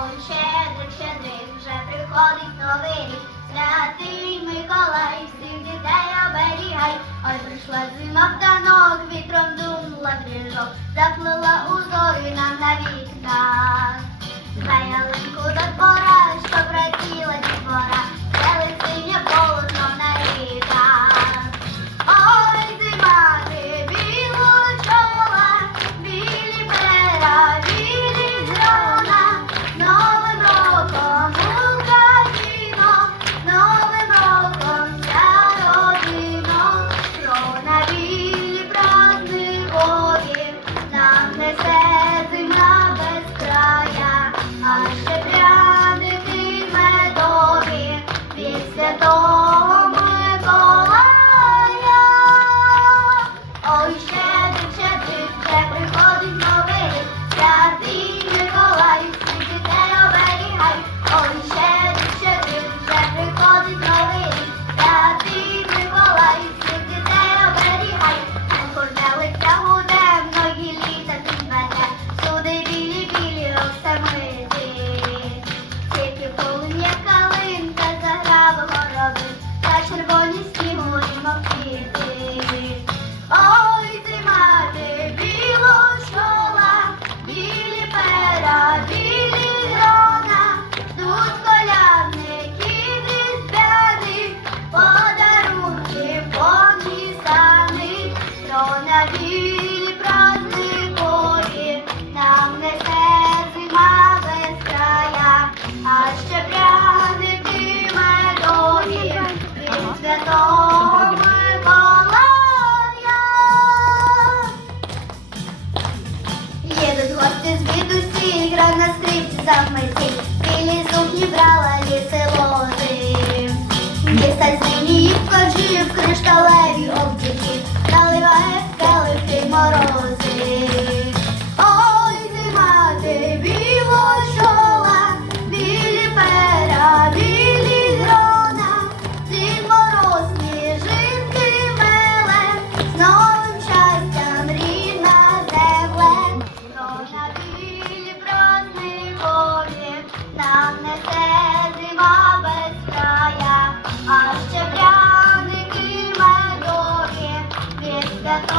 Ой, щедрик, вже приходить новий рік, святий Миколай, всіх дітей оберігай, ой прийшла зима в танок, вітром дунула дріжок, заплила у нам на вікна. За ялинку до двора, що приділась. гості звідусі, гра на скрипці за захмельці, білі сукні брала ліси лози. Діста з її в кожі, в кришталеві обтіки, наливає в келих мороз. Yeah.